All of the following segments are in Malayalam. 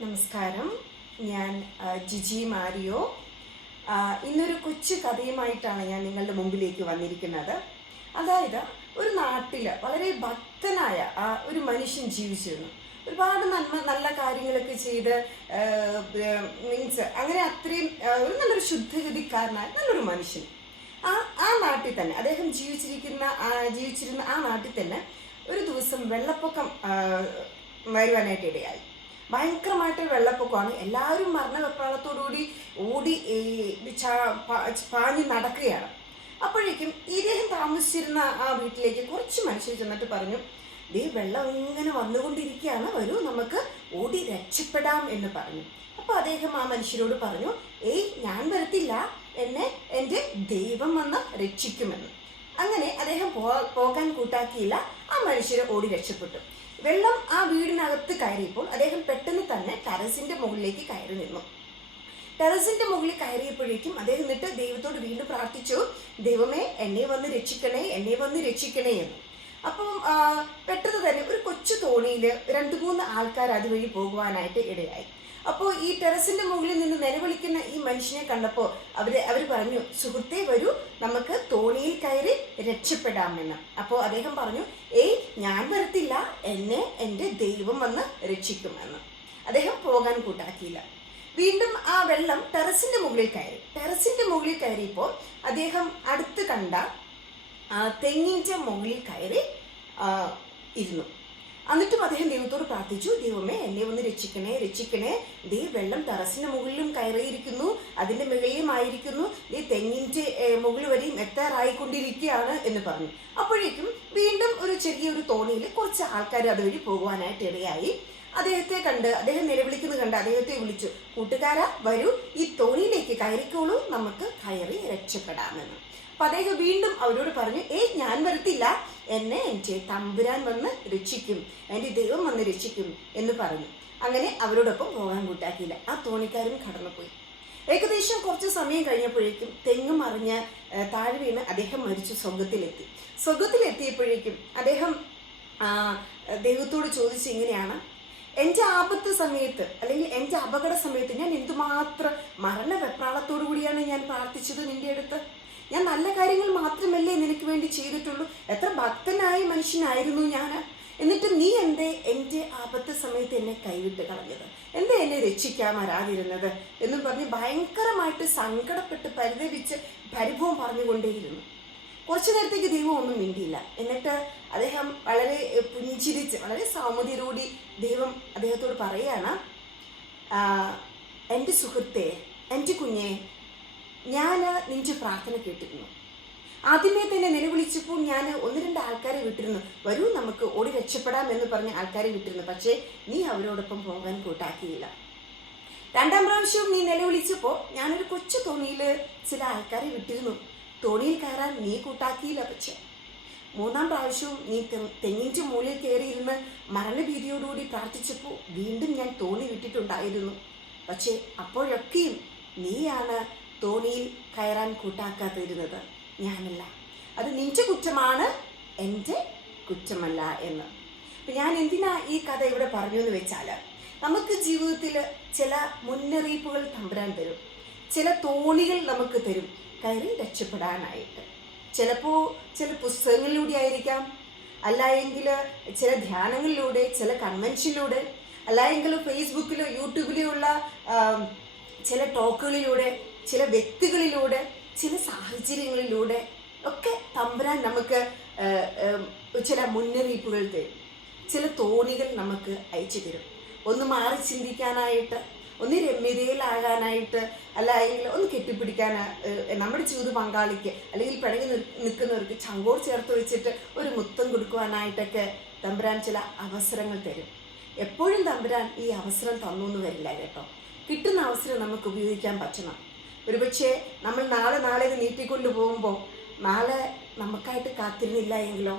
നമസ്കാരം. ഞാൻ ജിജി മാരിയോ. ഇന്നൊരു കൊച്ചു കഥയുമായിട്ടാണ് ഞാൻ നിങ്ങളുടെ മുമ്പിലേക്ക് വന്നിരിക്കുന്നത്. അതായത് ഒരു നാട്ടിൽ വളരെ ഭക്തനായ ഒരു മനുഷ്യൻ ജീവിച്ചിരുന്നു. ഒരുപാട് നന്മ നല്ല കാര്യങ്ങളൊക്കെ ചെയ്ത് മീൻസ് അങ്ങനെ അത്രയും ഒരു നല്ലൊരു ശുദ്ധഗതിക്കാരനായ നല്ലൊരു മനുഷ്യൻ. ആ ആ നാട്ടിൽ തന്നെ അദ്ദേഹം ജീവിച്ചിരിക്കുന്ന ജീവിച്ചിരുന്ന ആ നാട്ടിൽ തന്നെ ഒരു ദിവസം വെള്ളപ്പൊക്കം വരുവാനായിട്ട് ഇടയായി. ഭയങ്കരമായിട്ടൊരു വെള്ളപ്പൊക്കമാണ്. എല്ലാവരും മരണ മരണവെപ്രാളത്തോടുകൂടി ഓടി ഈ, പാഞ്ഞ് നടക്കുകയാണ്. അപ്പോഴേക്കും ഇദ്ദേഹം താമസിച്ചിരുന്ന ആ വീട്ടിലേക്ക് കുറച്ച് മനുഷ്യർ ചെന്നിട്ട് പറഞ്ഞു ദേ വെള്ളം ഇങ്ങനെ വന്നുകൊണ്ടിരിക്കുകയാണ്. വരൂ നമുക്ക് ഓടി രക്ഷപ്പെടാം എന്ന് പറഞ്ഞു. അപ്പോൾ അദ്ദേഹം ആ മനുഷ്യരോട് പറഞ്ഞു ഏയ് ഞാൻ വരത്തില്ല. എന്നെ എന്റെ ദൈവം വന്ന് രക്ഷിക്കുമെന്ന്. അങ്ങനെ അദ്ദേഹം പോകാൻ കൂട്ടാക്കിയില്ല. ആ മനുഷ്യരെ ഓടി രക്ഷപ്പെട്ടു. വെള്ളം ആ വീടിനകത്ത് കയറിയപ്പോൾ അദ്ദേഹം പെട്ടെന്ന് തന്നെ ടെറസിന്റെ മുകളിലേക്ക് കയറി നിന്നു. ടെറസിന്റെ മുകളിൽ കയറിയപ്പോഴേക്കും അദ്ദേഹം എന്നിട്ട് ദൈവത്തോട് വീണ്ടും പ്രാർത്ഥിച്ചു ദൈവമേ എന്നെ വന്ന് രക്ഷിക്കണേ എന്നെ വന്ന് രക്ഷിക്കണേ എന്ന്. അപ്പം പെട്ടെന്ന് തന്നെ ഒരു കൊച്ചു തോണിയിൽ രണ്ട് മൂന്ന് ആൾക്കാർ അതുവഴി പോകുവാനായിട്ട് ഇടയായി. അപ്പോൾ ഈ ടെറസിന്റെ മുകളിൽ നിന്ന് നിലവിളിക്കുന്ന ഈ മനുഷ്യനെ കണ്ടപ്പോൾ അവർ അവർ പറഞ്ഞു സുഹൃത്തെ വരൂ നമുക്ക് തോണിയിൽ കയറി രക്ഷപ്പെടാമെന്ന്. അപ്പോൾ അദ്ദേഹം പറഞ്ഞു ഏയ് ഞാൻ വരത്തില്ല എന്നെ എന്റെ ദൈവം വന്ന് രക്ഷിക്കുമെന്ന്. അദ്ദേഹം പോകാൻ കൂട്ടാക്കിയില്ല. വീണ്ടും ആ വെള്ളം ടെറസിന്റെ മുകളിൽ കയറി. ടെറസിന്റെ മുകളിൽ കയറിയപ്പോൾ അദ്ദേഹം അടുത്ത് കണ്ട ആ തെങ്ങിന്റെ മുകളിൽ കയറി ഇരുന്നു. എന്നിട്ടും അദ്ദേഹം ദൈവത്തോട് പ്രാർത്ഥിച്ചു ദൈവമേ എന്നെ ഒന്ന് രക്ഷിക്കണേ രക്ഷിക്കണേ. ദേ വെള്ളം ടെറസിന്റെ മുകളിലും കയറിയിരിക്കുന്നു അതിന്റെ മുകളിലും ആയിരിക്കുന്നു. ദൈ തെങ്ങിന്റെ മുകളിൽ വരെയും എത്താറായിക്കൊണ്ടിരിക്കുകയാണ് എന്ന് പറഞ്ഞു. അപ്പോഴേക്കും വീണ്ടും ഒരു ചെറിയൊരു തോണിയിൽ കുറച്ച് ആൾക്കാർ അതുവഴി പോകുവാനായിട്ട് ഇടയായി. അദ്ദേഹത്തെ കണ്ട് അദ്ദേഹം നിലവിളിക്കുന്നത് കണ്ട് അദ്ദേഹത്തെ വിളിച്ചു കൂട്ടുകാരാ വരൂ ഈ തോണിയിലേക്ക് കയറിക്കോളൂ നമുക്ക് കയറി രക്ഷപ്പെടാമെന്ന്. അപ്പൊ അദ്ദേഹം വീണ്ടും അവരോട് പറഞ്ഞു ഏയ് ഞാൻ വരത്തില്ല എന്നെ എന്റെ തമ്പുരാൻ വന്ന് രക്ഷിക്കും എന്റെ ദൈവം വന്ന് രക്ഷിക്കും എന്ന് പറഞ്ഞു. അങ്ങനെ അവരോടൊപ്പം പോകാൻ കൂട്ടാക്കിയില്ല. ആ തോണിക്കാരും കടന്നുപോയി. ഏകദേശം കുറച്ച് സമയം കഴിഞ്ഞപ്പോഴേക്കും തെങ്ങ് മറിഞ്ഞ താഴെ വീണ് അദ്ദേഹം മരിച്ചു സ്വർഗത്തിലെത്തി. സ്വർഗത്തിലെത്തിയപ്പോഴേക്കും അദ്ദേഹം ദൈവത്തോട് ചോദിച്ചു ഇങ്ങനെയാണ് എന്റെ ആപത്ത് സമയത്ത് അല്ലെങ്കിൽ എന്റെ അപകട സമയത്ത് ഞാൻ എന്തുമാത്രം മരണ വെപ്രാളത്തോടു കൂടിയാണ് ഞാൻ പ്രാർത്ഥിച്ചത് നിന്റെ അടുത്ത്? ഞാൻ നല്ല കാര്യങ്ങൾ മാത്രമല്ലേ നിനക്ക് വേണ്ടി ചെയ്തിട്ടുള്ളൂ? എത്ര ഭക്തനായ മനുഷ്യനായിരുന്നു ഞാൻ. എന്നിട്ട് നീ എന്തേ എന്റെ ആപത്ത് സമയത്ത് എന്നെ കൈവിട്ട് കളഞ്ഞത്? എന്തേ എന്നെ രക്ഷിക്കാൻ വരാതിരുന്നത്? എന്നും പറഞ്ഞ് ഭയങ്കരമായിട്ട് സങ്കടപ്പെട്ട് പരിതപിച്ച് പരിഭവം പറഞ്ഞുകൊണ്ടേയിരുന്നു. കുറച്ചു നേരത്തേക്ക് ദൈവം ഒന്നും മിണ്ടിയില്ല. എന്നിട്ട് അദ്ദേഹം വളരെ പുഞ്ചിരിച്ച് വളരെ സൗമ്യതയോടി ദൈവം അദ്ദേഹത്തോട് പറയാണ് എന്റെ സുഹൃത്തെ എന്റെ കുഞ്ഞെ ഞാൻ നിന്റെ പ്രാർത്ഥന കേട്ടിരുന്നു. ആദ്യമേ തന്നെ നിലവിളിച്ചപ്പോൾ ഞാൻ ഒന്ന് രണ്ട് ആൾക്കാരെ വിട്ടിരുന്നു. വരൂ നമുക്ക് ഓടി രക്ഷപ്പെടാം എന്ന് പറഞ്ഞ് ആൾക്കാരെ വിട്ടിരുന്നു. പക്ഷേ നീ അവരോടൊപ്പം പോകാൻ കൂട്ടാക്കിയില്ല. രണ്ടാം പ്രാവശ്യവും നീ നിലവിളിച്ചപ്പോൾ ഞാനൊരു കൊച്ചു തോണിയിൽ ചില ആൾക്കാരെ വിട്ടിരുന്നു. തോണിയിൽ കയറാൻ നീ കൂട്ടാക്കിയില്ല പക്ഷെ മൂന്നാം പ്രാവശ്യവും നീ തെങ്ങിന്റെ മൂലയിൽ കയറിയിരുന്ന് മരണഭീതിയോടുകൂടി പ്രാർത്ഥിച്ചപ്പോൾ വീണ്ടും ഞാൻ തോണി വിട്ടിട്ടുണ്ടായിരുന്നു. പക്ഷേ അപ്പോഴൊക്കെയും നീയാണ് തോണിയിൽ കയറാൻ കൂട്ടാക്കാതിരുന്നത്. ഞാനല്ല. അത് നിന്റെ കുറ്റമാണ് എന്റെ കുറ്റമല്ല എന്ന്. അപ്പം ഞാൻ എന്തിനാ ഈ കഥ ഇവിടെ പറഞ്ഞു എന്ന് വെച്ചാൽ നമുക്ക് ജീവിതത്തിൽ ചില മുന്നറിയിപ്പുകൾ തമ്പുരാൻ തരും. ചില തോണികൾ നമുക്ക് തരും. കയറി രക്ഷപ്പെടാനായിട്ട്. ചിലപ്പോൾ ചില പുസ്തകങ്ങളിലൂടെ ആയിരിക്കാം അല്ല എങ്കിൽ ചില ധ്യാനങ്ങളിലൂടെ ചില കൺവെൻഷനിലൂടെ അല്ല എങ്കിൽ ഫേസ്ബുക്കിലോ യൂട്യൂബിലോ ഉള്ള ചില ടോക്കുകളിലൂടെ ചില വ്യക്തികളിലൂടെ ചില സാഹചര്യങ്ങളിലൂടെ ഒക്കെ തമ്പുരാൻ നമുക്ക് ചില മുന്നറിയിപ്പുകൾ തരും. ചില തോണികൾ നമുക്ക് അയച്ചു തരും. ഒന്ന് മാറി ചിന്തിക്കാനായിട്ട് ഒന്ന് രമ്യതയിലാകാനായിട്ട് അല്ല അല്ലെങ്കിൽ ഒന്ന് കെട്ടിപ്പിടിക്കാൻ നമ്മുടെ ജീവിത പങ്കാളിക്ക് അല്ലെങ്കിൽ പിഴകി നിൽ- നിൽക്കുന്നവർക്ക് ചങ്കോട് ചേർത്ത് വെച്ചിട്ട് ഒരു മുത്തം കൊടുക്കുവാനായിട്ടൊക്കെ തമ്പുരാൻ ചില അവസരങ്ങൾ തരും. എപ്പോഴും തമ്പുരാൻ ഈ അവസരം തന്നു എന്ന് വരില്ല കേട്ടോ. കിട്ടുന്ന അവസരം നമുക്ക് ഉപയോഗിക്കാൻ പറ്റണം. ഒരുപക്ഷെ നമ്മൾ നാളെ നാളെ ഇത് നീട്ടിക്കൊണ്ട് പോകുമ്പോൾ നാളെ നമുക്കായിട്ട് കാത്തിരുന്നില്ല എങ്കിലോ?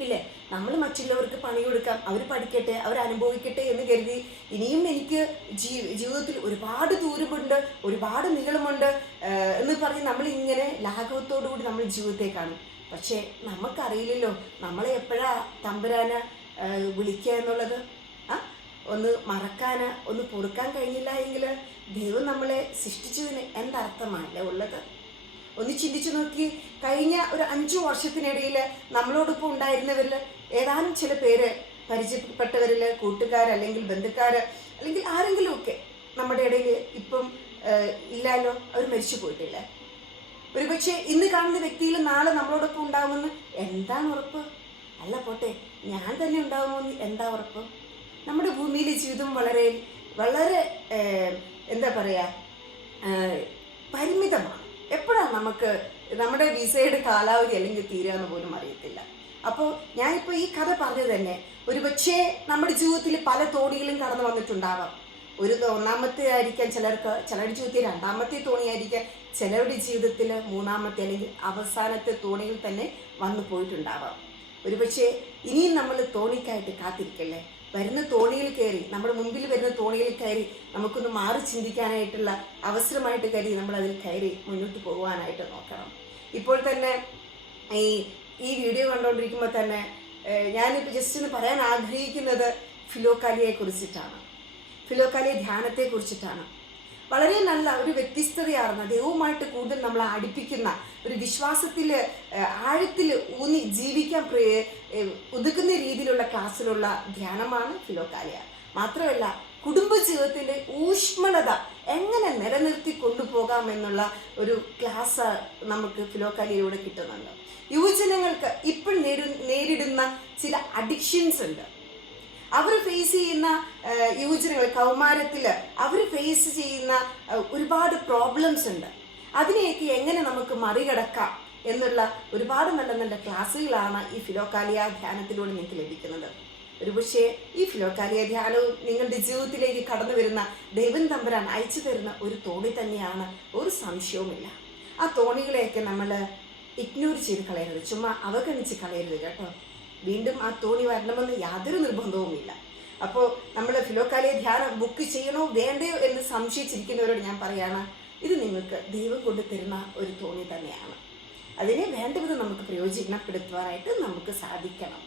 ഇല്ലേ നമ്മൾ മറ്റുള്ളവർക്ക് പണി കൊടുക്കാം അവർ പഠിക്കട്ടെ അവർ അനുഭവിക്കട്ടെ എന്ന് കരുതി ഇനിയും എനിക്ക് ജീ ജീവിതത്തിൽ ഒരുപാട് ദൂരമുണ്ട് ഒരുപാട് നീളമുണ്ട് എന്ന് പറഞ്ഞ് നമ്മൾ ഇങ്ങനെ ലാഘവത്തോടുകൂടി നമ്മൾ ജീവിതത്തെ കാണും പക്ഷേ നമുക്കറിയില്ലല്ലോ നമ്മളെ എപ്പോഴാ തമ്പുരാന് വിളിക്കുക എന്നുള്ളത്? ആ ഒന്ന് മറക്കാൻ ഒന്ന് പൊറുക്കാൻ കഴിഞ്ഞില്ല എങ്കിൽ ദൈവം നമ്മളെ സൃഷ്ടിച്ചതിന് എന്തർത്ഥമാണല്ലേ ഉള്ളത്? ഒന്ന് ചിന്തിച്ചു നോക്കി. കഴിഞ്ഞ ഒരു അഞ്ചു വർഷത്തിനിടയിൽ നമ്മളോടൊപ്പം ഉണ്ടായിരുന്നവരിൽ ഏതാനും ചില പേര് പരിചയപ്പെട്ടവരിൽ കൂട്ടുകാർ അല്ലെങ്കിൽ ബന്ധുക്കാർ അല്ലെങ്കിൽ ആരെങ്കിലും ഒക്കെ നമ്മുടെ ഇടയിൽ ഇപ്പം ഇല്ലല്ലോ ഇല്ലാലോ അവർ മരിച്ചു പോയിട്ടില്ല? ഒരുപക്ഷെ ഇന്ന് കാണുന്ന വ്യക്തിയിൽ നാളെ നമ്മളോടൊപ്പം ഉണ്ടാകുമെന്ന് എന്താണ് ഉറപ്പ്? അല്ല പോട്ടെ ഞാൻ തന്നെ ഉണ്ടാകുമെന്ന് എന്താ ഉറപ്പ്? നമ്മുടെ ഭൂമിയിലെ ജീവിതം വളരെ വളരെ എന്താ പറയുക പരിമിതമാണ്. എപ്പോഴാണ് നമുക്ക് നമ്മുടെ വിസയുടെ കാലാവധി അല്ലെങ്കിൽ തീരുക എന്ന് പോലും അറിയത്തില്ല. അപ്പോൾ ഞാനിപ്പോൾ ഈ കഥ പറഞ്ഞത് തന്നെ ഒരുപക്ഷെ നമ്മുടെ ജീവിതത്തിൽ പല തോണികളും കടന്നു വന്നിട്ടുണ്ടാവാം. ഒരു ഒന്നാമത്തെ ആയിരിക്കാം ചിലർക്ക് ചിലരുടെ ജീവിതത്തിൽ രണ്ടാമത്തെ തോണിയായിരിക്കാം ചിലരുടെ ജീവിതത്തിൽ മൂന്നാമത്തെ അല്ലെങ്കിൽ അവസാനത്തെ തോണിയിൽ തന്നെ വന്നു പോയിട്ടുണ്ടാവാം. ഒരുപക്ഷെ ഇനിയും നമ്മൾ തോണിക്കായിട്ട് കാത്തിരിക്കല്ലേ? വരുന്ന തോണിയിൽ കയറി നമ്മുടെ മുമ്പിൽ വരുന്ന തോണിയിൽ കയറി നമുക്കൊന്ന് മാറി ചിന്തിക്കാനായിട്ടുള്ള അവസരമായിട്ട് കരുതി നമ്മൾ അതിൽ കയറി മുന്നോട്ട് പോകുവാനായിട്ട് നോക്കണം. ഇപ്പോൾ തന്നെ ഈ ഈ വീഡിയോ കണ്ടുകൊണ്ടിരിക്കുമ്പോൾ തന്നെ ഞാനിപ്പോൾ ജസ്റ്റ് ഒന്ന് പറയാൻ ആഗ്രഹിക്കുന്നത് ഫിലോക്കാലിയെ കുറിച്ചിട്ടാണ് ഫിലോക്കാലിയ ധ്യാനത്തെ കുറിച്ചിട്ടാണ് വളരെ നല്ല ഒരു വ്യത്യസ്തതയാർന്ന ദൈവവുമായിട്ട് കൂടുതൽ നമ്മളെ അടുപ്പിക്കുന്ന ഒരു വിശ്വാസത്തിൽ ആഴത്തിൽ ഊന്നി ജീവിക്കാൻ ഒതുക്കുന്ന രീതിയിലുള്ള ക്ലാസ്സിലുള്ള ധ്യാനമാണ് ഫിലോക്കാലിയ മാത്രമല്ല കുടുംബജീവിതത്തിന്റെ ഊഷ്മളത എങ്ങനെ നിലനിർത്തി കൊണ്ടുപോകാം എന്നുള്ള ഒരു ക്ലാസ് നമുക്ക് ഫിലോക്കാലിയയിലൂടെ കിട്ടുന്നുണ്ട്. യുവജനങ്ങൾക്ക് ഇപ്പോൾ നേരിടുന്ന ചില അഡിക്ഷൻസ് ഉണ്ട്. അവർ ഫേസ് ചെയ്യുന്ന യുവജനങ്ങൾ കൗമാരത്തിൽ അവർ ഫേസ് ചെയ്യുന്ന ഒരുപാട് പ്രോബ്ലംസ് ഉണ്ട്. അതിനെയൊക്കെ എങ്ങനെ നമുക്ക് മറികടക്കാം എന്നുള്ള ഒരുപാട് നല്ല നല്ല ക്ലാസ്സുകളാണ് ഈ ഫിലോക്കാലിയ ധ്യാനത്തിലൂടെ നിങ്ങൾക്ക് ലഭിക്കുന്നത്. ഒരുപക്ഷെ ഈ ഫിലോക്കാലിയ ധ്യാനവും നിങ്ങളുടെ ജീവിതത്തിലേക്ക് കടന്നു വരുന്ന ദൈവം തമ്പരാൻ അയച്ചു തരുന്ന ഒരു തോണി തന്നെയാണ്. ഒരു സംശയവുമില്ല. ആ തോണികളെയൊക്കെ നമ്മൾ ഇഗ്നോർ ചെയ്ത് കളയരുത്. ചുമ്മാ അവഗണിച്ച് കളയരുത് കേട്ടോ. വീണ്ടും ആ തോണി വരണമെന്ന് യാതൊരു നിർബന്ധവുമില്ല. അപ്പോൾ നമ്മൾ ഫിലോക്കാലിയ ധ്യാനം ബുക്ക് ചെയ്യണോ വേണ്ടയോ എന്ന് സംശയിച്ചിരിക്കുന്നവരോട് ഞാൻ പറയാണ് ഇത് നിങ്ങൾക്ക് ദൈവം കൊണ്ട് തരുന്ന ഒരു തോണി തന്നെയാണ്. അതിനെ വേണ്ട വിധം നമുക്ക് പ്രയോജനപ്പെടുത്തുവാനായിട്ട് നമുക്ക് സാധിക്കണം.